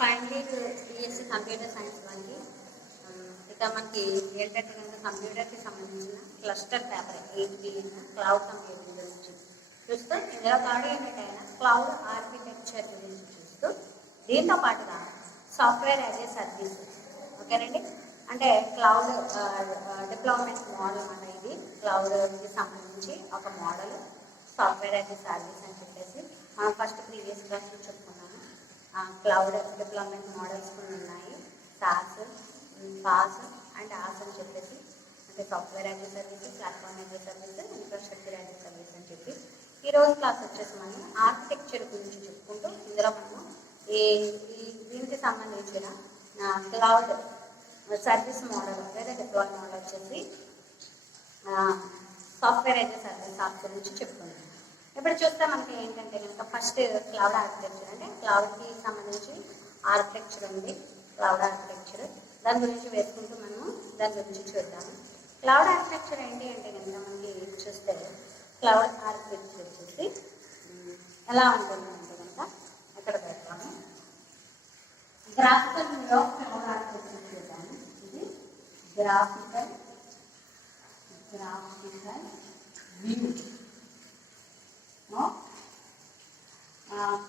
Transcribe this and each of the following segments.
Finally BSc computer science వాళ్ళకి ఇక మనకి ఏంటంటే కనుక కంప్యూటర్కి సంబంధించిన cluster paper 8B cloud computing గురించి చూస్తూ ఇందులో పాటు ఏంటంటే క్లౌడ్ ఆర్కిటెక్చర్ గురించి చూస్తూ దీంతో పాటుగా సాఫ్ట్వేర్ యాజ్ ఏ సర్వీస్. ఓకేనండి, అంటే క్లౌడ్ డిప్లాయ్మెంట్ మోడల్ అన్నమాట. ఇది క్లౌడ్కి సంబంధించి ఒక model software as a service అని చెప్పేసి మనం ఫస్ట్ ప్రీవియస్ క్లాస్లో చెప్పుకున్నాము. క్లౌడ్ డిప్లాయ్మెంట్ మోడల్స్ కొన్ని ఉన్నాయి, సాస్, పాస్ అండ్ ఆస్ అని చెప్పేసి, అంటే software as a service, platform as a service, infrastructure as a service అని చెప్పి. ఈరోజు క్లాస్ వచ్చేసి మనం ఆర్కిటెక్చర్ గురించి చెప్పుకుంటూ ఇందులో మనము దీనికి సంబంధించిన క్లౌడ్ సర్వీస్ మోడల్ లేదా డిప్లాయ్ మోడల్ వచ్చేసి సాఫ్ట్వేర్ యాజ్ ఏ సర్వీస్ ఆప్ గురించి చెప్పుకుంటాం. ఇప్పుడు చూస్తే మనకి ఏంటంటే కనుక ఫస్ట్ క్లౌడ్ ఆర్కిటెక్చర్, అంటే క్లౌడ్కి సంబంధించి ఆర్కిటెక్చర్ ఉంది, క్లౌడ్ ఆర్కిటెక్చర్. దాని గురించి వేసుకుంటూ మనము దాని గురించి చూద్దాము. క్లౌడ్ ఆర్కిటెక్చర్ ఏంటి అంటే కనుక మనకి చూస్తే క్లౌడ్ ఆర్కిటెక్చర్ వచ్చేసి ఎలా ఉంటుంది అంటే కనుక ఎక్కడ పెడతాము, graphical view of cloud architecture చూద్దాము. ఇది graphical view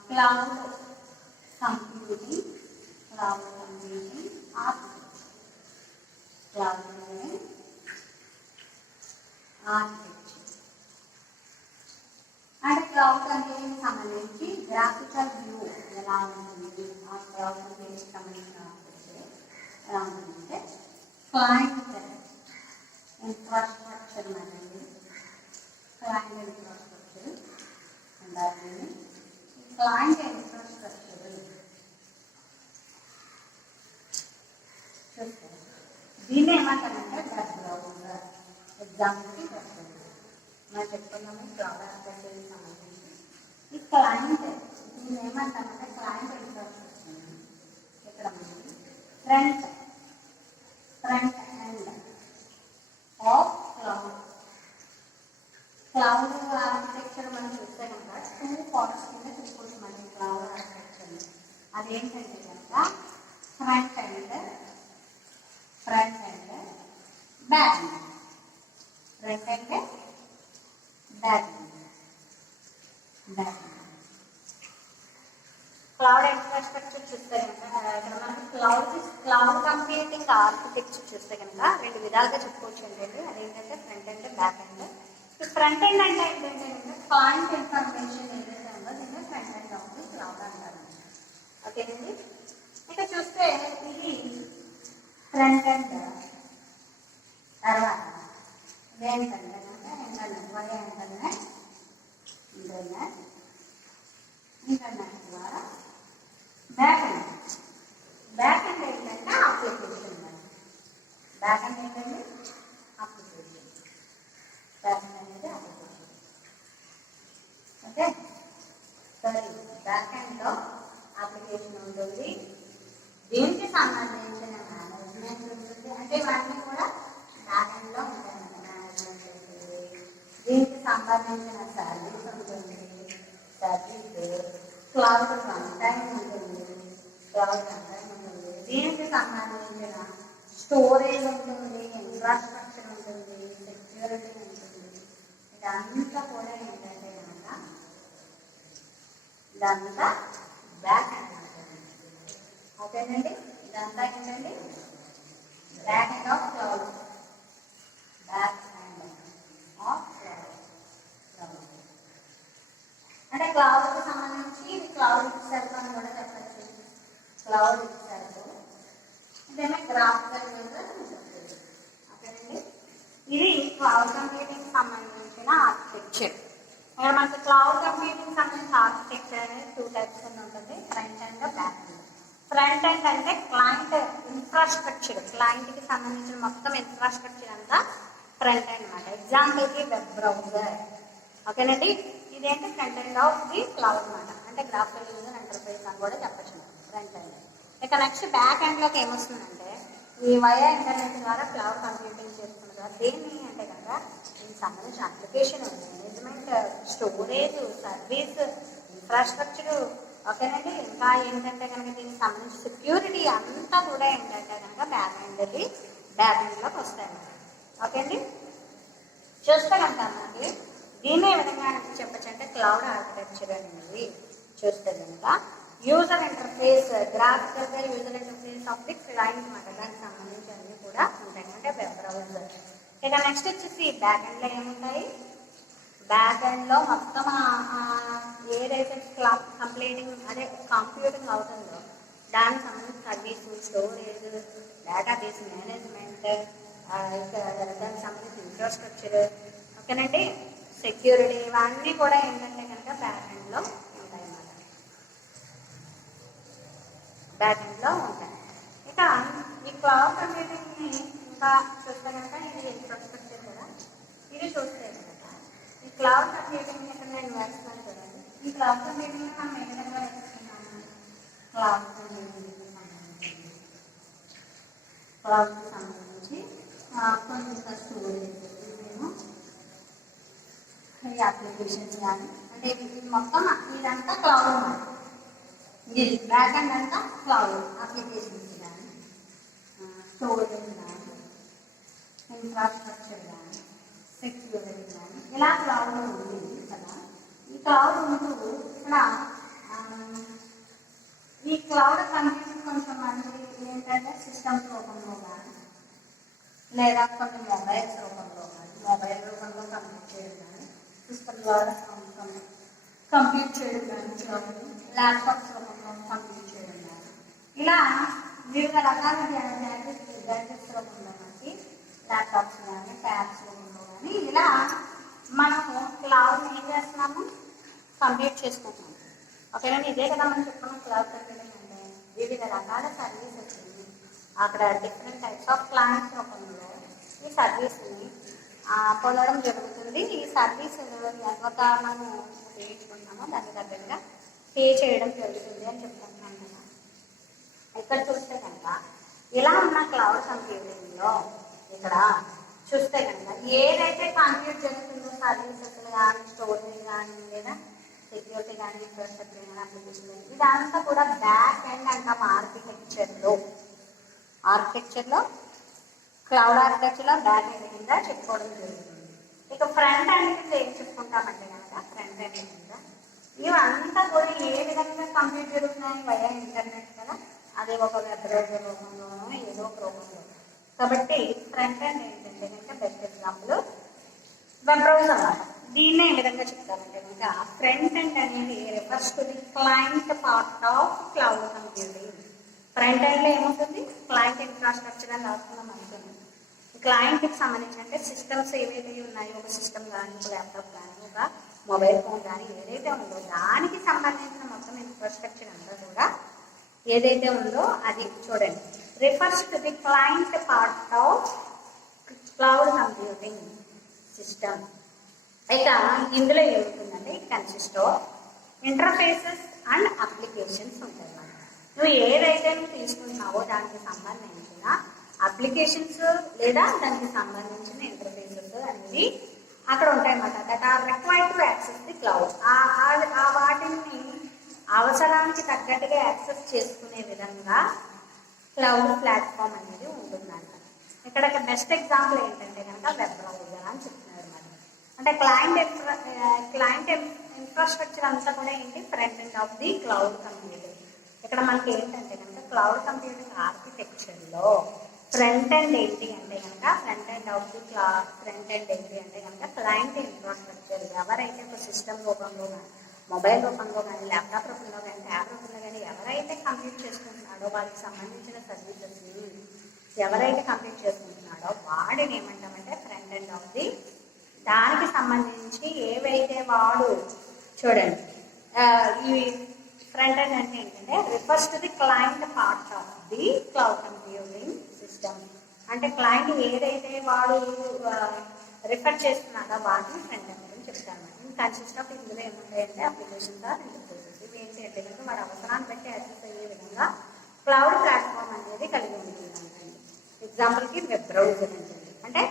cloud computing architecture. Cloud architecture అంటే క్లౌడ్ కంప్యూటింగ్ సంబంధించి గ్రాఫికల్ వ్యూ ఎలా ఉంటుంది, ఆ క్లౌడ్ కంప్యూటింగ్ సంబంధించిన ఆర్కిటెక్చర్ ఎలా ఉంటుందంటే క్లయింట్ ఇన్ఫ్రాస్ట్రక్చర్ అనేది క్లయింట్ ఇన్ఫ్రాస్ట్రక్చర్ ఉండాలి. క్లయింట్ ఇన్ఫ్రాస్ట్రక్చర్ చూస్తే దీన్ని ఏమంటారంటే వెబ్ బ్రౌజర్. ఎగ్జాంపుల్కి వెబ్ బ్రౌజర్ మనం చెప్పుకున్నాము. క్లౌడ్ ఆర్కిటెక్చర్కి సంబంధించి ఈ క్లయింట్ దీన్ని ఏమంటారంటే క్లయింట్ ఇన్ఫ్రాస్ట్రక్చర్. ఇక్కడ మనకి front end of cloud architecture మనం చూస్తే కనుక 2 పార్ట్స్ కింద తీసుకోవచ్చు మనకి క్లౌడ్ ఆర్కిటెక్చర్. అదేంటంటే కనుక front end, back end. Front end, back end. Cloud infrastructure చూస్తే కనుక ఇక్కడ మనకి క్లౌడ్ కంప్యూటింగ్ ఆర్కిటెక్చర్ చూస్తే కనుక 2 విధాలుగా చెప్పుకోవచ్చు ఏంటంటే అదేంటంటే ఫ్రంట్ ఎండ్, బ్యాక్ ఎండ్. ఈ ఫ్రంట్ ఎండ్ అంటే ఏంటంటే క్లయింట్ ఇన్ఫర్మేషన్ ఏదైతే ఉందో దీన్ని front end of the cloud అంటారు. ఓకేనండి, ఇక చూస్తే ఇది ఫ్రంట్ ఎండ్. తర్వాత ఏంటంటే ఇంటర్నెట్ ద్వారా బ్యాక్ ఎండ్. బ్యాక్ ఎండ్ ఏంటంటే అప్లికేషన్. బ్యాక్ ఎండ్ ఏంటంటే అప్లికేషన్. బ్యాక్ ఎండ్ అనేది అప్లికేషన్. ఓకే, సరే. బ్యాక్ ఎండ్లో అప్లికేషన్ ఉంటుంది, దీనికి సంబంధించిన మేనేజ్మెంట్ ఉంటుంది. అంటే ఇవన్నీ కూడా బ్యాక్ ఎండ్లో ఉంటాయి. మేనేజ్మెంట్ ఉంటుంది, దీనికి సంబంధించిన సర్వీస్ ఉంటుంది, క్లౌడ్ రన్ టైం ఉంటుంది, దీనికి సంబంధించిన స్టోరేజ్ ఉంటుంది, ఇన్ఫ్రాస్ట్రక్చర్ ఉంటుంది, సెక్యూరిటీ ఉంటుంది. ఇదంతా కూడా ఏంటంటే కనుక ఇదంతా బ్యాక్ ఎండ్ ఉంటుంది. ఓకేనండి, ఇదంతా ఏంటండి back end of cloud. Back end of cloud అంటే క్లౌడ్కి సంబంధించి ఇది క్లౌడ్ ఇట్సెల్ఫ్ అని కూడా చెప్పచ్చు. క్లౌడ్ ఇట్సెల్ఫ్ ఇదేమో గ్రాఫికల్ యూజర్ అని చెప్పచ్చు. ఓకేనండి, ఇది క్లౌడ్ కంప్యూటింగ్ సంబంధించిన ఆర్కిటెక్చర్. ఇక్కడ మనకి క్లౌడ్ కంప్యూటింగ్ సంబంధించిన ఆర్కిటెక్చర్ అనేది 2 టైప్స్ ఉంటుంది, front end, back end. Front end అంటే క్లయింట్ ఇన్ఫ్రాస్ట్రక్చర్, క్లయింట్కి సంబంధించిన మొత్తం ఇన్ఫ్రాస్ట్రక్చర్ అంతా ఫ్రంట్ ఎండ్ అన్నమాట. ఎగ్జాంపుల్కి వెబ్ బ్రౌజర్. ఓకేనండి, ఇదేంటి front end of the cloud అన్నమాట. అంటే గ్రాఫికల్ యూజర్ ఇంటర్ఫేస్ అని కూడా చెప్పచ్చు ఫ్రంట్ ఎండ్. ఇక నెక్స్ట్ బ్యాక్ ఎండ్లోకి ఏమొస్తుందంటే ఈ వయా ఇంటర్నెట్ ద్వారా క్లౌడ్ కంప్యూటింగ్ చేసుకుంటారు. దేన్ని అంటే కనుక దీనికి సంబంధించిన application, management, storage, service, infrastructure, ఓకేనండి. ఇంకా ఏంటంటే కనుక దీనికి సంబంధించి సెక్యూరిటీ అంతా కూడా ఏంటంటే కనుక బ్యాక్ ఎండ్లోకి వస్తాయి. ఓకే అండి. చూస్తే కనుక మనకి దీన్ని ఏ విధంగా చెప్పచ్చు అంటే క్లౌడ్ ఆర్కిటెక్చర్ అనేది చూస్తే కనుక యూజర్ ఇంటర్ఫేస్, గ్రాఫికల్గా user interface of the client మాట, దానికి సంబంధించి అన్నీ కూడా ఉంటాయి. అంటే వెబ్ బ్రౌజర్. ఇక నెక్స్ట్ వచ్చేసి బ్యాక్ ఎండ్లో ఏముంటాయి, బ్యాక్ ఎండ్లో మొత్తం ఏదైతే కంప్లీటింగ్ అదే కంప్యూటింగ్ అవుతుందో దానికి సంబంధించిన సర్వీసు, స్టోరేజ్, డేటాబేస్ మేనేజ్మెంట్, దానికి సంబంధించిన ఇన్ఫ్రాస్ట్రక్చర్, ఓకేనండి, సెక్యూరిటీ, ఇవన్నీ కూడా ఏంటంటే కనుక బ్యాక్ ఎండ్లో ఉంటాయి అన్నమాట. బ్యాక్ ఎండ్లో ఉంటాయి. ఇక ఈ క్లౌడ్ కంప్యూటింగ్ని ఇంకా చూస్తే కనుక ఇది ఇన్ఫ్రాస్ట్రక్చర్ కదా, ఇది చూస్తే కనుక ఈ క్లౌడ్ కంప్యూటింగ్ ఇక్కడ నేను వేస్తున్నాను కదండి. ఈ క్లౌడ్ కంప్యూటింగ్ మనం ఏ విధంగా వేస్తున్నాము, క్లౌడ్కి సంబంధించి కొంత స్టోరేజ్, మేము ఈ అప్లికేషన్స్ కానీ అంటే మొత్తం ఇదంతా క్లౌడ్ అన్నమాట. ఇది బ్యాక్ ఎండ్ అంతా క్లౌడ్, అప్లికేషన్స్ కానీ స్టోరేజ్ కానీ ఇన్ఫ్రాస్ట్రక్చర్ కానీ సెక్యూరిటీ కానీ ఇలా క్లౌడ్ ఉంది కదా. ఈ క్లౌడ్ ఉంటూ ఇక్కడ ఈ క్లౌడ్ కంప్యూటింగ్ కొంచెం మంది ఏంటంటే సిస్టమ్స్ రూపంలో కానీ లేదా కొన్ని మొబైల్స్ రూపంలో కానీ, మొబైల్ రూపంలో కంప్యూట్ చేయడం కానీ, సిస్టమ్ ద్వారా కంప్యూట్ చేయడం కానీ, ల్యాప్టాప్స్ రూపంలో కంప్యూట్ చేయడం కానీ, ఇలా వివిధ రకాల గ్యాడ్జెట్స్ రూపంలో మనకి ల్యాప్టాప్స్ కానీ ట్యాబ్స్ రూపంలో కానీ ఇలా మనము క్లౌడ్ ఏం చేస్తున్నాము, కంప్యూట్ చేసుకుంటున్నాము. ఓకేనండి. ఇదే కదా మనం చెప్పుకున్నాం క్లౌడ్ కంప్యూటింగ్ అంటే వివిధ రకాల సర్వీసెస్ అక్కడ డిఫరెంట్ టైప్స్ ఆఫ్ క్లయింట్స్ రూపంలో ఈ సర్వీస్ని పొందడం జరుగుతుంది. ఈ సర్వీస్ ఎంత మనం ఉపయోగించుకుంటామో దానికి తగ్గట్టుగా పే చేయడం జరుగుతుంది అని చెప్పుకుంటున్నాం కదా. ఇక్కడ చూస్తే కనుక ఇలా ఉన్న క్లౌడ్ కంప్యూటింగ్లో ఇక్కడ చూస్తే కనుక ఏదైతే కంప్యూట్ జరుగుతుందో సర్వీసెస్ కానీ, స్టోరేజ్ కానీ, లేదా సెక్యూరిటీ కానీ, ఇన్ఫ్రాస్ట్రక్చర్ కానీ, అప్లికేషన్ కానీ, ఇదంతా కూడా బ్యాక్ ఎండ్ అంటాం ఆర్కిటెక్చర్లో క్లౌడ్ ఆర్కిటెక్చర్లో బ్యాక్ ఎండ్ కింద చెప్పుకోవడం జరుగుతుంది. ఇక ఫ్రంట్ ఎండ్ కింద ఏం చెప్పుకుంటామంటే కనుక ఫ్రంట్ ఎండ్ కింద ఇవంతా కూడా ఏ విధంగా కంప్యూట్ జరుగుతున్నాయి వయా ఇంటర్నెట్ కదా, అది ఒక వెబ్ బ్రౌజర్ రూపంలోనో ఏదో ఒక రూపంలో. కాబట్టి ఫ్రంట్ ఎండ్ ఏంటంటే కనుక బెస్ట్ ఎగ్జాంపుల్ వెబ్ బ్రౌజర్ అన్నమాట. దీన్నే ఏ విధంగా చెప్తామంటే కనుక ఫ్రంట్ ఎండ్ అనేది refers to the client part of cloud computing. Front ఎండ్లో ఏముంటుంది, క్లయింట్ ఇన్ఫ్రాస్ట్రక్చర్ అని రాసుకున్నాం అనుకున్నాం. క్లయింట్కి సంబంధించి అంటే సిస్టమ్స్ ఏవైతే ఉన్నాయో, ఒక సిస్టమ్ కానీ, ఒక ల్యాప్టాప్ కానీ, ఒక మొబైల్ ఫోన్ కానీ ఏదైతే ఉందో దానికి సంబంధించిన మొత్తం ఇన్ఫ్రాస్ట్రక్చర్ అంతా కూడా ఏదైతే ఉందో అది చూడండి refers to the client part of cloud computing system. ఇక ఇందులో ఏముంటుందంటే it consist of interfaces and applications ఉంటాయి అన్నమాట. నువ్వు ఏదైతే నువ్వు తీసుకుంటున్నావో దానికి సంబంధించిన అప్లికేషన్స్ లేదా దానికి సంబంధించిన ఇంటర్ఫేసెస్ అనేది అక్కడ ఉంటాయన్నమాట. That are required to access the cloud. ఆ వాటిని అవసరానికి తగ్గట్టుగా యాక్సెస్ చేసుకునే విధంగా క్లౌడ్ ప్లాట్ఫామ్ అనేది ఉంటుందంట. ఇక్కడ బెస్ట్ ఎగ్జాంపుల్ ఏంటంటే కనుక వెబ్ బ్రౌజర్ అని చెప్తున్నారు అన్నమాట. అంటే క్లయింట్ ఇన్ఫ్రాస్ట్రక్చర్ అంతా కూడా ఏంటి, front end of the cloud computing. ఇక్కడ మనకి ఏంటంటే కనుక క్లౌడ్ కంప్యూటింగ్ ఆర్కిటెక్చర్లో ఫ్రంట్ ఎండ్ ఏంటి అంటే కనుక front end of the front end ఏంటి అంటే కనుక క్లయింట్ ఇన్ఫ్రాస్ట్రక్చర్. ఎవరైతే ఒక సిస్టమ్ రూపంలో కానీ, మొబైల్ రూపంలో కానీ, ల్యాప్టాప్ రూపంలో కానీ, ట్యాబ్ రూపంలో కానీ ఎవరైతే కంప్యూట్ చేసుకుంటున్నాడో వారికి సంబంధించిన సర్వీసెస్ని ఎవరైతే కంప్లీట్ చేసుకుంటున్నాడో వాడిని ఏమంటామంటే ఫ్రంట్ ఎండ్ ఆఫ్ ది. దానికి సంబంధించి ఏవైతే వాడు చూడండి ఈ ఫ్రంట్ ఎండ్ అంటే ఏంటంటే refers to the client part of the cloud computing system. అంటే క్లయింట్ ఏదైతే వాడు రిఫర్ చేస్తున్నాడో వాటిని ఫ్రంట్ ఎండ్ అని చెప్తాను. కన్సిస్ట్ ఆఫ్ ఇందులో ఏముంటాయంటే అప్లికేషన్స్ ఆర్ ఇంటర్ఫేసెస్. ఇవి ఏంటి అంటే కనుక వాడు అవసరాన్ని బట్టి యాక్సెస్ అయ్యే విధంగా క్లౌడ్ ప్లాట్ఫామ్ అనేది కలిగి ఉంటుంది అండి. ఎగ్జాంపుల్కి వెబ్ బ్రౌజర్ ఉంటుంది. అంటే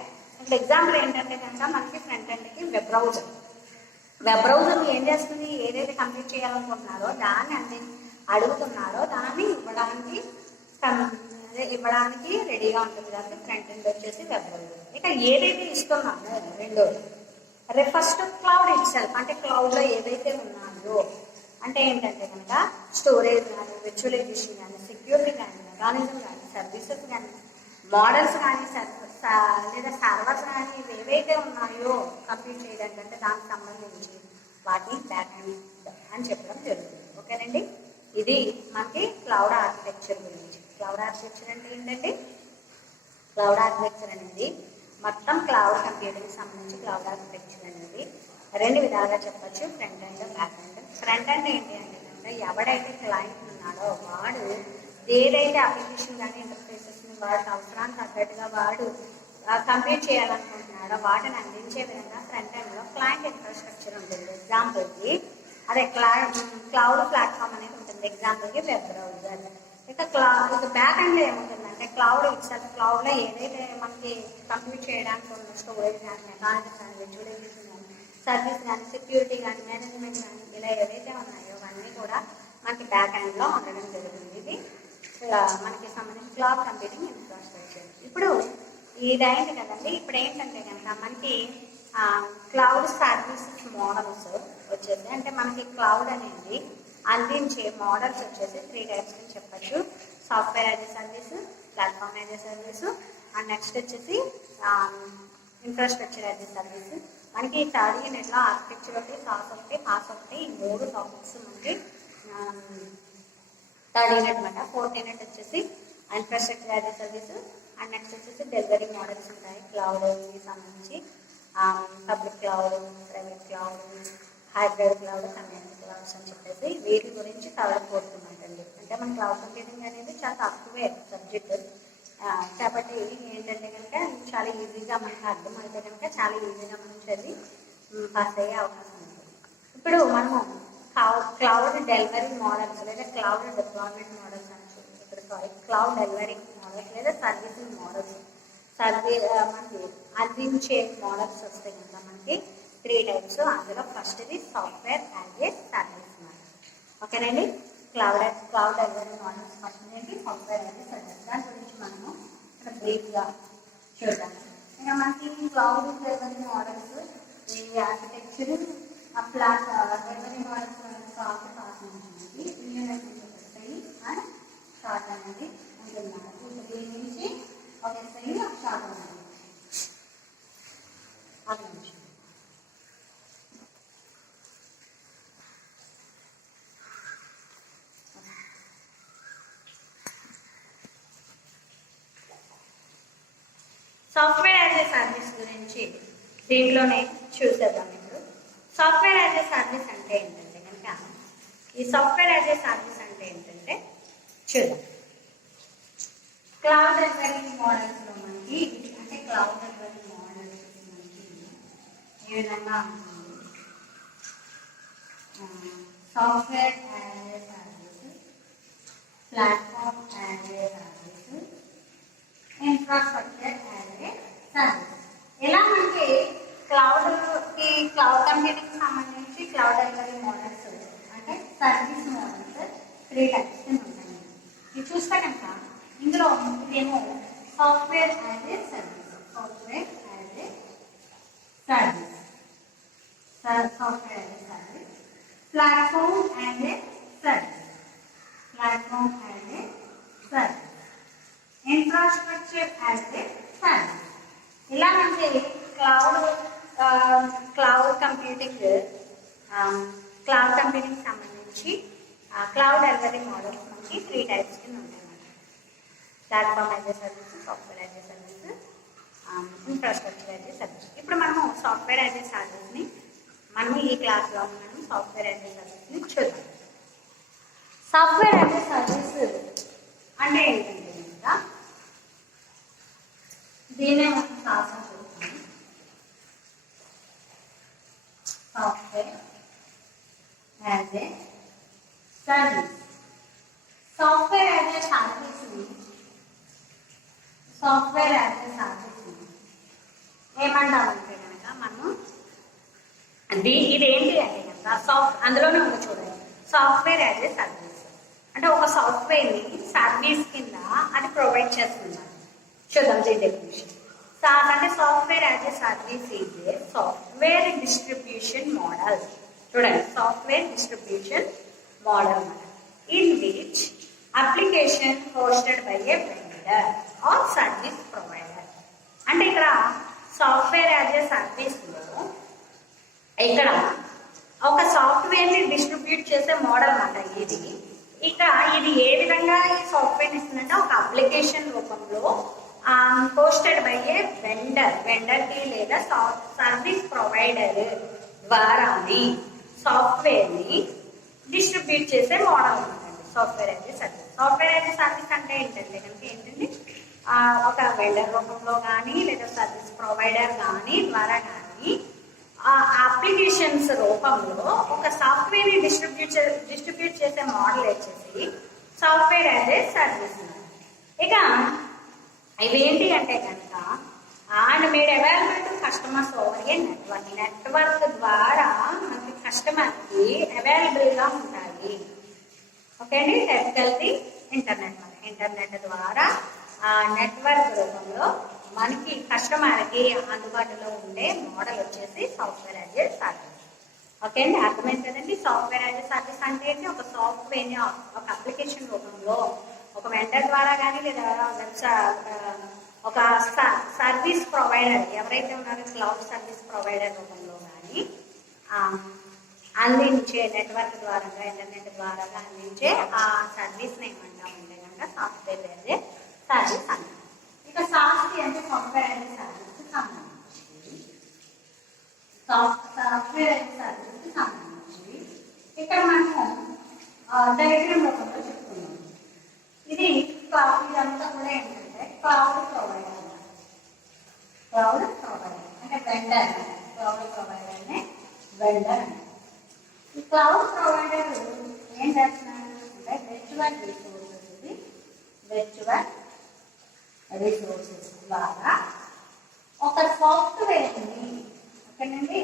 ఇక్కడ ఎగ్జాంపుల్ ఏంటంటే కనుక మనకి ఫ్రంట్ ఎండ్కి వెబ్ బ్రౌజర్. వెబ్ బ్రౌజర్ ఏం చేస్తుంది, ఏదైతే కంప్లీట్ చేయాలనుకుంటున్నారో దాన్ని అడుగుతున్నారో దాన్ని ఇవ్వడానికి రెడీగా ఉంటుంది కాబట్టి ఫ్రంట్ ఎండ్ వచ్చేసి వెబ్ బ్రౌజర్. ఇక ఏదైతే ఇస్తున్నామో రెండోది refers to cloud it self, అంటే క్లౌడ్లో ఏదైతే ఉన్నాయో అంటే ఏంటంటే కనుక స్టోరేజ్ కానీ, విర్చువలైజేషన్ కానీ, సెక్యూరిటీ కానీ, మెకానిజం కానీ, సర్వీసెస్ కానీ, మోడల్స్ కానీ, లేదా సర్వర్స్ కానీ ఇవి ఏవైతే ఉన్నాయో కంప్లీట్ చేయడానికి అంటే దానికి సంబంధించి వాటిని బ్యాక్ అండ్ అని చెప్పడం జరుగుతుంది. ఓకేనండి, ఇది మనకి క్లౌడ్ ఆర్కిటెక్చర్ గురించి. క్లౌడ్ ఆర్కిటెక్చర్ అంటే ఏంటండి, క్లౌడ్ ఆర్కిటెక్చర్ అనేది మొత్తం క్లౌడ్ కంప్యూటింగ్ సంబంధించి క్లౌడ్ ఆర్కిటెక్చర్ అనేది రెండు విధాలుగా చెప్పచ్చు, front and back and. Front and ఏంటి అంటే కనుక ఎవడైతే క్లయింట్ ఉన్నాడో వాడు ఏదైతే అప్లికేషన్ కానీ ఇంటర్ఫేసెస్ని వాడికి అవసరానికి తగ్గట్టుగా వాడు కంప్లీట్ చేయాలనుకుంటున్నాడో వాటిని అందించే విధంగా ఫ్రంట్ ఎండ్లో క్లయింట్ ఇన్ఫ్రాస్ట్రక్చర్ ఉంటుంది. ఎగ్జాంపుల్కి అదే క్లౌడ్ ప్లాట్ఫామ్ అనేది ఉంటుంది. ఎగ్జాంపుల్కి వెబ్ బ్రౌజర్. ఇక బ్యాక్ ఎండ్లో ఏముంటుందంటే క్లౌడ్ ఇట్సెల్ఫ్, క్లౌడ్లో ఏదైతే మనకి కంప్లీట్ చేయడానికి ఉన్న స్టోరేజ్ కానీ, మెకానిజం కానీ, విజువలైజేషన్ కానీ, సర్వీస్ కానీ, సెక్యూరిటీ కానీ, మేనేజ్మెంట్ కానీ ఇలా ఏవైతే ఉన్నాయో అవన్నీ కూడా మనకి బ్యాక్ ఎండ్లో ఉండడం జరుగుతుంది. ఇది మనకి సంబంధించి క్లౌడ్ కంప్యూటింగ్ ఇన్ఫ్రాస్ట్రక్చర్. ఇప్పుడు ఇదైంది కదండి. ఇప్పుడు ఏంటంటే కనుక మనకి క్లౌడ్ సర్వీసెస్ మోడల్స్ వచ్చేసి అంటే మనకి క్లౌడ్ అనేది అందించే మోడల్స్ వచ్చేసి 3 టైప్స్ అని చెప్పచ్చు. Software as a service, platform as a service, and next వచ్చేసి ఇన్ఫ్రాస్ట్రక్చర్ యాజ్ ఎ సర్వీస్. మనకి థర్డ్ యూనిట్లో ఆర్కిటెక్చర్ ఒకటి, సాస్ ఒకటి, పాస్ ఒకటి, ఈ 3 టాపిక్స్ మనకి థర్డ్ యూనిట్ అనమాట. ఫోర్త్ యూనిట్ వచ్చేసి infrastructure as a service, and next వచ్చేసి డెలివరీ మోడల్స్ ఉంటాయి క్లౌడ్కి సంబంధించి. Public cloud, private cloud, hybrid cloud, community clouds అని చెప్పేసి వీటి గురించి థర్డ్ ఫోర్త్ ఉంటుందండి. అంటే మన క్లౌడ్ కంప్యూటింగ్ అనేది చాలా తక్కువే సబ్జెక్ట్ కాబట్టి ఏంటంటే కనుక చాలా ఈజీగా మనకు అర్థమైతే కనుక చాలా ఈజీగా మనం చదివి పాస్ అయ్యే అవకాశం ఉంటుంది. ఇప్పుడు మనము క్లౌడ్ డెలివరీ మోడల్స్ లేదా క్లౌడ్ డిప్లాయ్మెంట్ మోడల్స్ అని ఇక్కడ క్లౌడ్ డెలివరీ మోడల్స్ లేదా సర్వీసింగ్ మోడల్స్ మనకి అందించే మోడల్స్ వస్తాయి కనుక మనకి 3 టైప్స్. అందులో ఫస్ట్ది software as a service model. ఓకేనండి, క్లౌడ్ డెలివరీ మోడల్స్ ఫస్ట్ ఏంటి, సాఫ్ట్వేర్ యాజ్ ఏ సర్వీస్. దాని గురించి మనము ఇక్కడ బ్రీఫ్గా చూద్దాం. ఇంకా మనకి క్లౌడ్ డెలివరీ మోడల్స్ ఈ architecture delivery models soft pass నుంచి యూనిట్ నుంచి వస్తాయి అండ్ షార్ట్ అనేది ఉంటుంది. దీని నుంచి ఒక వస్తాయి షార్ట్ అనేది అది నుంచి సాఫ్ట్వేర్ యాజ్ ఏ సర్వీస్ గురించి దీంట్లోనే చూసేద్దాం. ఇప్పుడు సాఫ్ట్వేర్ యాజ్ ఏ సర్వీస్ అంటే ఏంటంటే కనుక ఈ సాఫ్ట్వేర్ యాజ్ ఏ సర్వీస్ అంటే ఏంటంటే చూద్దాం. క్లౌడ్ డెలివరీ మోడల్స్లో మనకి అంటే క్లౌడ్ డెలివరీ మోడల్స్ మనకి ఏ విధంగా ఉంటుంది, software as a service, platform as a service, infrastructure as a service. ఇలా మనకి క్లౌడ్ కంప్యూటింగ్ సంబంధించి క్లౌడ్ డెలివరీ మోడల్స్ అంటే సర్వీస్ మోడల్స్ 3 టైప్స్ ఉంటాయి. ఇది చూస్తే కనుక ఇందులో ఇదేమో software as a service, software as a service, software as a service, platform as a service, platform as a service, infrastructure as a service. ఇలా మనకి క్లౌడ్ కంప్యూటింగ్ సంబంధించి క్లౌడ్ డెలివరీ మోడల్స్ మనకి 3 టైప్స్ కింద ఉంటాయి అన్నమాట. Platform as a service, software as a service, infrastructure as a service. ఇప్పుడు మనము software as ఏ సర్వీస్ని మనము ఈ క్లాస్లో ఉన్నాము. సాఫ్ట్వేర్ యాజ్ ఏ సర్వీస్ని చూద్దాం. సాఫ్ట్వేర్ యాజ్ ఏ సర్వీస్ అంటే ఏంటంటే ఇంకా దీనే మనం software as a service. Software as a service ఏమంటామంటే కనుక మనం ఇది ఏంటి అంటే కనుక అందులోనే ఉంది చూడండి, సాఫ్ట్వేర్ యాజ్ ఏ సర్వీస్. అంటే ఒక సాఫ్ట్వేర్ని సర్వీస్ కింద అది ప్రొవైడ్ చేస్తున్నారు. చూద్దాం దీని డెఫినేషన్. సాస్ అంటే software as a service is a software distribution model. చూడండి, సాఫ్ట్వేర్ డిస్ట్రిబ్యూషన్ మోడల్ అన్నమాట. In which application hosted by A vendor or service provider. అంటే ఇక్కడ సాఫ్ట్వేర్ యాజ్ ఏ సర్వీస్లో ఇక్కడ ఒక సాఫ్ట్వేర్ని డిస్ట్రిబ్యూట్ చేసే మోడల్ అన్నమాట ఇది. ఇక ఇది ఏ విధంగా ఈ సాఫ్ట్వేర్ ఇస్తుందంటే ఒక అప్లికేషన్ రూపంలో హోస్టెడ్ బై ఏ వెండర్కి లేదా సర్వీస్ ప్రొవైడర్ ద్వారాని సాఫ్ట్వేర్ని డిస్ట్రిబ్యూట్ చేసే మోడల్ ఉందండి software as a service. Software as a service అంటే ఏంటంటే కనుక ఏంటండి, ఒక వెండర్ రూపంలో కానీ లేదా సర్వీస్ ప్రొవైడర్ కానీ ద్వారా కానీ అప్లికేషన్స్ రూపంలో ఒక సాఫ్ట్వేర్ని డిస్ట్రిబ్యూట్ చేసే మోడల్ వచ్చేసి సాఫ్ట్వేర్ యాజ్ ఏ సర్వీస్. ఇక ఇవేంటి అంటే కనుక and made available to customers over a network ద్వారా మనకి కస్టమర్కి అవైలబుల్గా ఉంటాయి. ఓకే అండి, టెక్నికల్ది ఇంటర్నెట్ ద్వారా నెట్వర్క్ రూపంలో మనకి కస్టమర్కి అందుబాటులో ఉండే మోడల్ వచ్చేసి software as a service. Okay అండి, అర్థమైంది కదండి. సాఫ్ట్వేర్ యాజ్ ఏ సర్వీస్ అంటే ఏంటి, ఒక సాఫ్ట్వేర్ని ఒక అప్లికేషన్ రూపంలో ఒక వెండర్ ద్వారా కానీ లేదా ఒక సర్వీస్ ప్రొవైడర్ ఎవరైతే ఉన్నారో క్లౌడ్ సర్వీస్ ప్రొవైడర్ రూపంలో కానీ అందించే నెట్వర్క్ ద్వారా ఇంటర్నెట్ ద్వారా అందించే ఆ సర్వీస్ని ఏమంటామంటే కనుక సాఫ్ట్వేర్ యాజ్ ఏ సర్వీస్ అంటాం. ఇక సాఫ్ట్వేర్ అంటే సాఫ్ట్వేర్ యాజ్ ఏ సర్వీస్కి సంబంధించి సాఫ్ట్వేర్ యాజ్ ఏ సర్వీస్కి సంబంధించి ఇక్కడ మనము డయాగ్రామ్ రూపంలో చెప్తున్నాం. ఇది ఇదంతా కూడా ఏంటంటే క్లౌడ్ ప్రొవైడర్ అంటే వెండర్. క్లౌడ్ ప్రొవైడర్నే వెండర్ అంటే ఈ క్లౌడ్ ప్రొవైడర్ ఏం చేస్తున్నాడు అంటే వెర్చువల్ రిసోర్సెస్ ద్వారా ఒక సాఫ్ట్వేర్ని ఓకేనండి,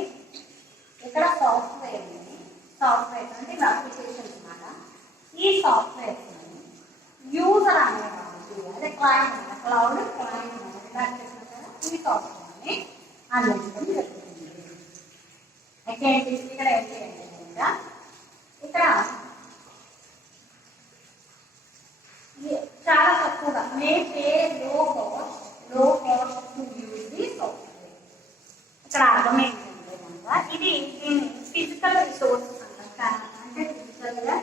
ఇక్కడ సాఫ్ట్వేర్ అంటే అప్లికేషన్స్ అన్నమాట. ఈ సాఫ్ట్వేర్ యూజర్ అనేవాళ్ళు అదే క్లయింట్ క్లౌడ్ క్లయింట్ ఈ సాఫ్ట్వేర్ని అందించడం జరుగుతుంది. అయితే ఇక్కడ ఏంటి అంటే ఇక్కడ చాలా తక్కువగా మే పే లో cost to use the software. ఇక్కడ అర్థం ఏంటంటే కనుక ఇది ఫిజికల్ రిసోర్సెస్ అంటారు. అంటే ఫిజికల్గా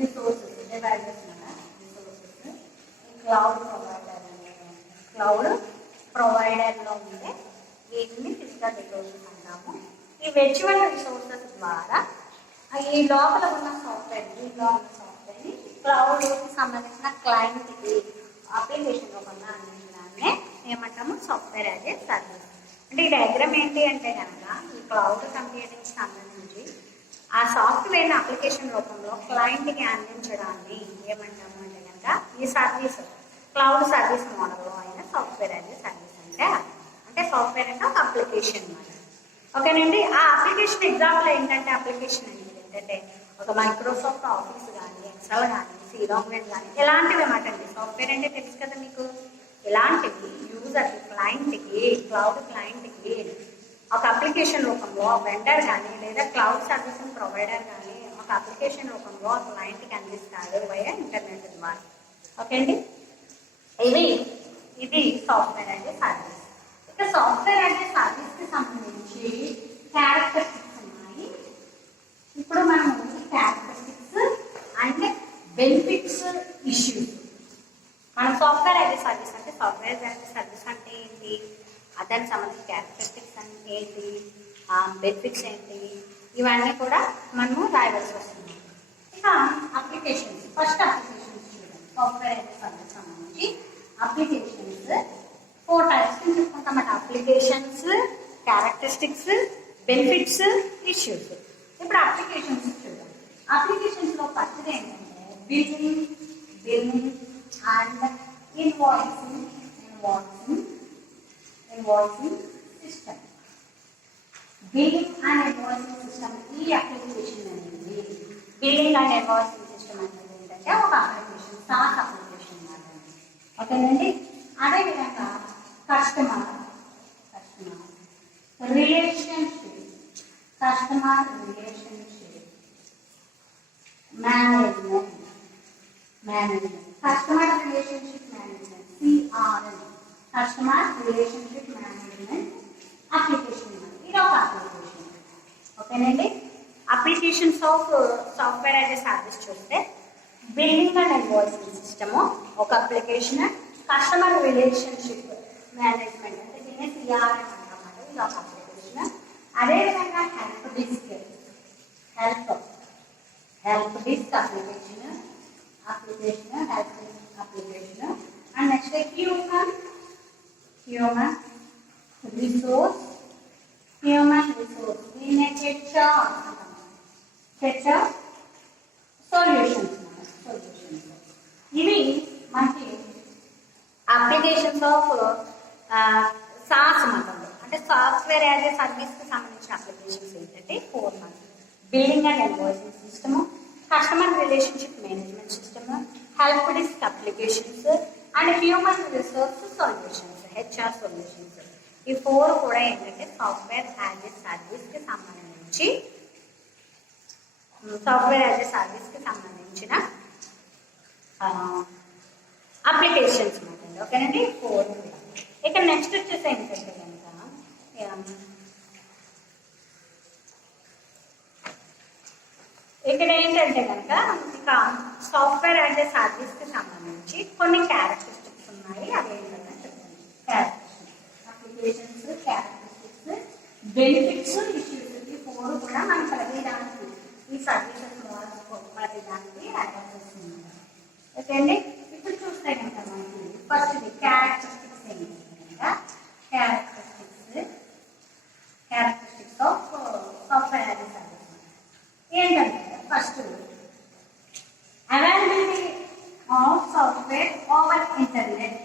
రిసోర్సెస్ క్లౌడ్ ప్రొవైడర్లో ఉండే వీటిని ఫిజికల్ రిసోర్సెస్ అంటాము. ఈ వెర్చువల్ రిసోర్సెస్ ద్వారా ఈ లోపల ఉన్న సాఫ్ట్వేర్ని క్లౌడ్కి సంబంధించిన క్లయింట్కి అప్లికేషన్ రూపంగా అందించడాన్ని ఏమంటాము సాఫ్ట్వేర్ యాజ్ ఏ సర్వీస్. అంటే ఈ డయాగ్రామ్ ఏంటి అంటే కనుక ఈ క్లౌడ్ కంప్యూటింగ్కి సంబంధించి ఆ సాఫ్ట్వేర్ని అప్లికేషన్ రూపంలో క్లయింట్కి అందించడాన్ని ఏమంటాము అంటే కనుక ఈ సర్వీస్ క్లౌడ్ సర్వీస్ మోడల్లో అయిన సాఫ్ట్వేర్ యాజ్ ఏ సర్వీస్ అంటే సాఫ్ట్వేర్ అంటే ఒక అప్లికేషన్ అన్నమాట. ఓకేనండి, ఆ అప్లికేషన్ ఎగ్జాంపుల్ ఏంటంటే అప్లికేషన్ ఏంటంటే ఒక మైక్రోసాఫ్ట్ ఆఫీస్ కానీ ఎక్సెల్ కానీ సి డాక్యుమెంట్ కానీ ఇలాంటివి అన్నమాట అండి. సాఫ్ట్వేర్ అంటే తెలుసు కదా మీకు, ఇలాంటివి యూజర్కి క్లయింట్కి క్లౌడ్ క్లయింట్కి ఒక అప్లికేషన్ రూపంలో వెండర్ కానీ లేదా క్లౌడ్ సర్వీస్ ప్రొవైడర్ కానీ ఒక అప్లికేషన్ రూపంలో క్లయింట్కి అందిస్తాడు వయా ఇంటర్నెట్ ద్వారా. ఓకే అండి, ఇది సాఫ్ట్వేర్ యాజ్ ఏ సర్వీస్. ఇక సాఫ్ట్వేర్ యాజ్ ఏ సర్వీస్కి సంబంధించి క్యారెక్టరిస్టిక్స్ ఉన్నాయి. ఇప్పుడు మనం క్యారెక్టరిస్టిక్స్ అండ్ బెనిఫిట్స్ ఇష్యూస్. మనం సాఫ్ట్వేర్ యాజ్ ఏ సర్వీస్ అంటే సాఫ్ట్వేర్ యాజ్ ఏ సర్వీస్ అంటే ఏంటి, దానికి సంబంధించిన క్యారెక్టరిస్టిక్స్ అంటే ఏంటి, బెనిఫిట్స్ ఏంటి, ఇవన్నీ కూడా మనము రాయవలసి వస్తుంది. ఇక అప్లికేషన్స్, ఫస్ట్ అప్లికేషన్స్ చూడండి. సాఫ్ట్వేర్ యాజ్ ఏ సర్వీస్ సంబంధించి అప్లికేషన్స్ 4 టైప్స్ చెప్పుకుంటామన్నమాట. Applications, characteristics, benefits, issues. ఇప్పుడు అప్లికేషన్స్ చూద్దాం. అప్లికేషన్స్ లో ఫస్ట్ ఏంటంటే billing and invoicing system. Billing and invoicing system. ఈ అప్లికేషన్ అనేది బిల్లింగ్ అండ్ ఇన్వాయిసింగ్ సిస్టమ్ అనేది ఏంటంటే ఒక అప్లికేషన్, సాస్ అప్లికేషన్ అన్నమాట. ఓకేనండి. అదేవిధంగా customer relationship, customer relationship management, customer relationship management, CRM, customer relationship management application. ఇది ఒక అప్లికేషన్. ఓకేనండి. Applications of software as a service చూస్తే బిల్లింగ్ అండ్ ఇన్వాయిసింగ్ సిస్టమ్ ఒక అప్లికేషన్, కస్టమర్ రిలేషన్షిప్ మేనేజ్మెంట్ అంటే దీన్ని CRM అన్నమాట, ఇది ఒక అప్లికేషన్. అదేవిధంగా help desk application and next human resource దీన్ని HR సొల్యూషన్స్. ఇవి మనకి అప్లికేషన్స్ ఆఫ్ సాస్ మతంలో అంటే సాఫ్ట్వేర్ యాజ్ ఏ సర్వీస్ కి సంబంధించిన అప్లికేషన్స్ ఏంటంటే 4 months. Billing and invoicing system, customer relationship management system, help desk applications and human resource solutions, HR solutions. ఈ 4 కూడా ఏంటంటే సాఫ్ట్వేర్ యాజ్ ఏ సర్వీస్ కి సంబంధించిన అప్లికేషన్స్ మాట. ఓకేనండి. 4. ఇక నెక్స్ట్ వచ్చేసి ఏంటంటే కనుక ఇక్కడ ఏంటంటే కనుక ఇక సాఫ్ట్వేర్ యాజ్ ఏ సర్వీస్ కి సంబంధించి కొన్ని క్యారెక్టరిస్టిక్స్ ఉన్నాయి. అవి ఏంటంటే అప్లికేషన్స్, క్యారెక్టరిస్టిక్స్, బెనిఫిట్స్, ఇష్యూస్. ఈ 4 కూడా మన ప్రతిదానికి ఈ సర్వీసెస్ ప్రతిదానికి అటాచ్ చేస్తుంది. ఓకే అండి. ఇప్పుడు చూస్తే కనుక మనకి ఫస్ట్ క్యారెక్టరిస్టిక్స్ ఏంటంటే characteristics of software as a service ఏంటంటే first availability of software over internet.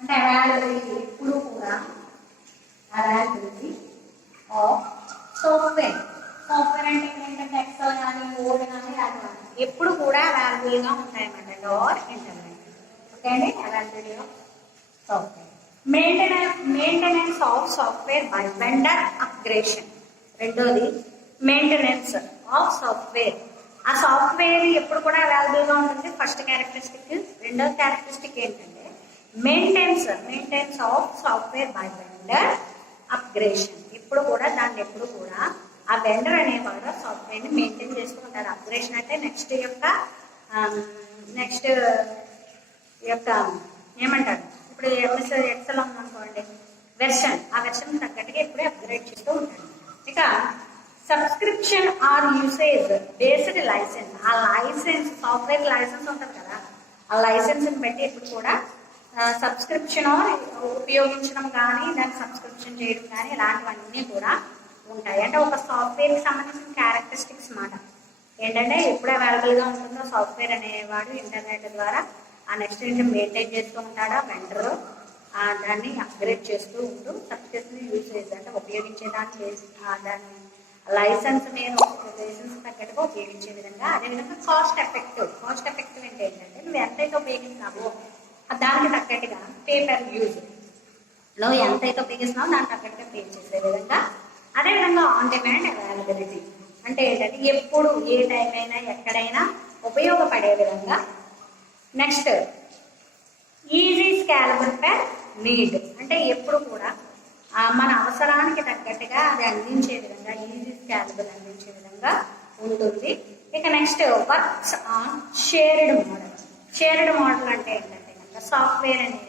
అంటే అవైలబిలిటీ ఎప్పుడు కూడా అవైలబిలిటీ ఆఫ్ సాఫ్ట్వేర్ అంటే ఏంటంటే ఎక్సెల్ కానీ వర్డ్ కానీ అలాంటి ఎప్పుడు కూడా అవైలబుల్గా ఉంటాయన్నమాట ఓవర్ ఇంటర్నెట్. ఓకే అండి. Availability of software. Maintenance of software by vendor upgradation. రెండోది మెయింటెనెన్స్ ఆఫ్ సాఫ్ట్వేర్. ఆ సాఫ్ట్వేర్ ఎప్పుడు కూడా అవైలబుల్గా ఉంటుంది, ఫస్ట్ క్యారెక్టరిస్టిక్. రెండో క్యారెక్టరిస్టిక్ ఏంటంటే maintenance of software by vendor upgradation. ఎప్పుడు కూడా దాన్ని ఎప్పుడు కూడా ఆ వెండర్ అనేవాడు సాఫ్ట్వేర్ ని మెయింటైన్ చేస్తూ ఉంటారు. అప్గ్రేషన్ అంటే నెక్స్ట్ యొక్క ఏమంటారు, ఇప్పుడు ఎంఎస్ ఎక్సెల్ ఉందనుకోండి వెర్షన్, ఆ వెర్షన్ తగ్గట్టుగా ఎప్పుడే అప్గ్రేడ్ చేస్తూ ఉంటాడు. ఇక subscription or usage based license. ఆ లైసెన్స్ సాఫ్ట్వేర్ లైసెన్స్ ఉంటుంది కదా, ఆ లైసెన్స్ బట్టి ఎప్పుడు కూడా సబ్స్క్రిప్షన్ ఉపయోగించడం కానీ దానికి సబ్స్క్రిప్షన్ చేయడం కానీ ఇలాంటివన్నీ కూడా ఉంటాయి. అంటే ఒక సాఫ్ట్వేర్ కి సంబంధించిన క్యారెక్టరిస్టిక్స్ మాట ఏంటంటే ఎప్పుడు అవైలబుల్గా ఉంటుందో సాఫ్ట్వేర్ అనేవాడు ఇంటర్నెట్ ద్వారా ఆ నెక్స్ట్ మెయింటైన్ చేస్తూ ఉంటాడు. ఆ వెండర్ దాన్ని అప్గ్రేడ్ చేస్తూ ఉంటూ సబ్స్క్రిప్షన్ యూసేజ్ అంటే ఉపయోగించేదాన్ని దాన్ని లైసెన్స్ తగ్గట్టుగా ఉపయోగించే విధంగా. అదేవిధంగా కాస్ట్ ఎఫెక్టివ్ అంటే ఏంటంటే నువ్వు ఎంతైతే ఉపయోగిస్తున్నావో దానికి తగ్గట్టుగా పేపర్ యూజ్ నువ్వు ఎంతైతే ఉపయోగిస్తున్నావో దానికి తగ్గట్టుగా పే చేసే విధంగా. అదేవిధంగా ఆన్ డిమాండ్ అవైలబిలిటీ అంటే ఏంటంటే ఎప్పుడు ఏ టైం అయినా ఎక్కడైనా ఉపయోగపడే విధంగా. Next easy scalable per need అంటే ఎప్పుడు కూడా మన అవసరానికి తగ్గట్టుగా అది అందించే విధంగా, ఈజీ స్కేలబుల్ అందించే విధంగా ఉంటుంది. ఇక next works on shared model అంటే ఏంటంటే కనుక సాఫ్ట్వేర్ అనేది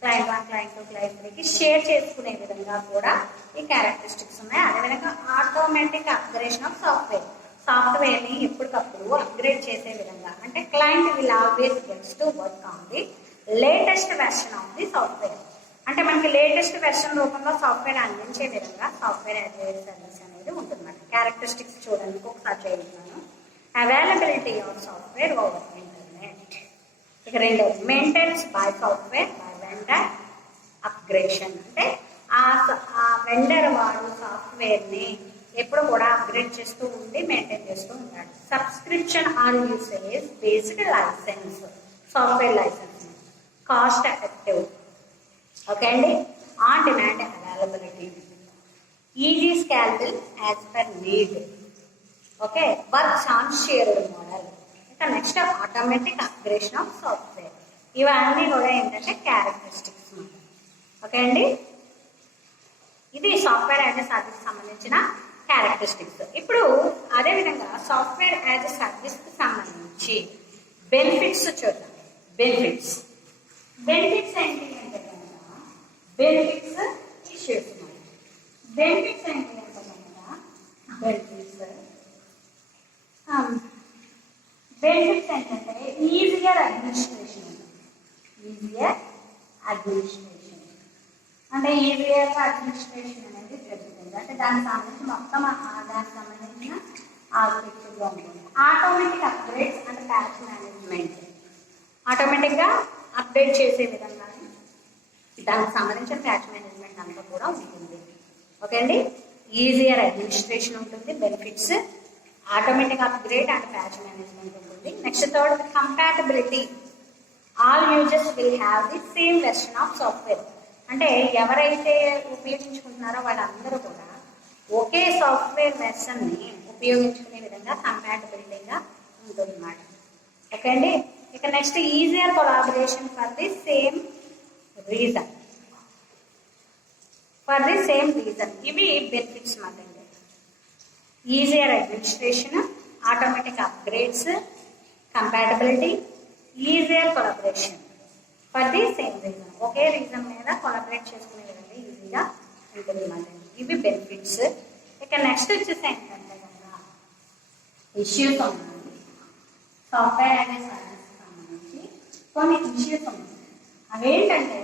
క్లయింట్ 1, క్లయింట్ 2, క్లయింట్ 3కి షేర్ చేసుకునే విధంగా కూడా ఈ క్యారెక్టరిస్టిక్స్ ఉన్నాయి. అదేవిధంగా ఆటోమేటిక్ అప్గ్రేషన్ ఆఫ్ సాఫ్ట్వేర్ ని ఎప్పటికప్పుడు అప్గ్రేడ్ చేసే విధంగా. అంటే client will always gets to work on the latest version of the software. అంటే మనకి లేటెస్ట్ వెర్షన్ రూపంలో సాఫ్ట్వేర్ అందించే విధంగా సాఫ్ట్వేర్ యాజ్ ఏ సర్వీస్ అనేది ఉంటుందన్నమాట. క్యారెక్టరిస్టిక్స్ చూడడానికి ఒకసారి చేస్తున్నాను. Availability of software over internet. ఇక రెండోది maintenance by software by vendor upgradation అంటే ఆ వెండర్ వాడు సాఫ్ట్వేర్ సాఫ్ట్వేర్ని ఎప్పుడు కూడా అప్గ్రేడ్ చేస్తూ ఉండి మెయింటైన్ చేస్తూ ఉంటాడు. Subscription or usage based license, software license, cost effective, okay అండి, on demand availability, easy scalable as per need, okay, works on shared model. ఇక next automatic upgration of software. ఇవన్నీ కూడా ఏంటంటే క్యారెక్టరిస్టిక్స్, ఓకే అండి. ఇది software as a service సంబంధించిన characteristics. ఇప్పుడు అదేవిధంగా సాఫ్ట్వేర్ యాజ్ ఎ సర్వీస్కి సంబంధించి బెనిఫిట్స్ చూద్దాం. బెనిఫిట్స్ ఏంటి అంటే కనుక బెనిఫిట్స్ ఇష్యూస్. బెనిఫిట్స్ ఏంటి అంటే కనుక బెనిఫిట్స్ ఏంటంటే ఈజియర్ అడ్మినిస్ట్రేషన్ అంటే ఈజియర్ అడ్మినిస్ట్రేషన్ అనేది జరుగుతుంది. అంటే దానికి సంబంధించి మొత్తం దానికి సంబంధించిన ఆర్కిటెక్చర్గా ఉంటుంది. Automatic upgrades and patch management, ఆటోమేటిక్గా అప్డేట్ చేసే విధంగా దానికి సంబంధించిన ప్యాచ్ మేనేజ్మెంట్ అంతా కూడా ఉంటుంది, ఓకే అండి. ఈజియర్ అడ్మినిస్ట్రేషన్ ఉంటుంది, benefits, automatic upgrade and patch management ఉంటుంది. Next third compatibility, all users will have the same version of software. అంటే ఎవరైతే ఉపయోగించుకుంటున్నారో వాళ్ళందరూ కూడా ఒకే సాఫ్ట్వేర్ వెర్షన్ని ఉపయోగించుకునే విధంగా కంపాటబిలిటీగా ఉంటుందన్నమాట, ఓకే అండి. ఇక next easier collaboration for the same reason, ఇవి బెనిఫిట్స్ మాట. Easier administration, automatic upgrades, compatibility, easier collaboration for the same reason, okay reason మీద కొలాబరేట్ చేసుకునే విధంగా ఈజీగా ఉంటుంది అన్నమాట. ఇవి బెనిఫిట్స్. ఇక నెక్స్ట్ వచ్చేసి ఏంటంటే కనుక ఇష్యూస్ ఉన్నాయి. సాఫ్ట్వేర్ అనే సర్వీస్ సంబంధించి కొన్ని ఇష్యూస్ ఉన్నాయి. అవేంటంటే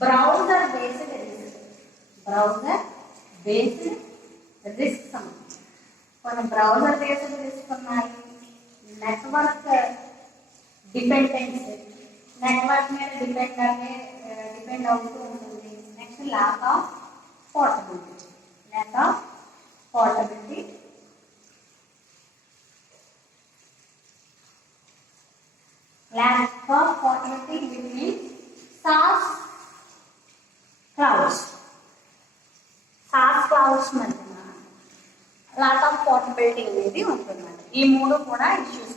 బ్రౌజర్ బేస్డ్ రిస్క్ సంబంధించి కొన్ని బ్రౌజర్ బేస్డ్ రిస్క్ ఉన్నాయి. నెట్వర్క్ డిపెండెన్స్, నెట్వర్క్ మీద డిపెండ్ అవుతూ ఉంటుంది. Next lack of portability between sauce clouds మధ్యన ల్యాక్ ఆఫ్ పోర్టబిలిటీ అనేది ఉంటుందండి. ఈ మూడు కూడా ఇష్యూస్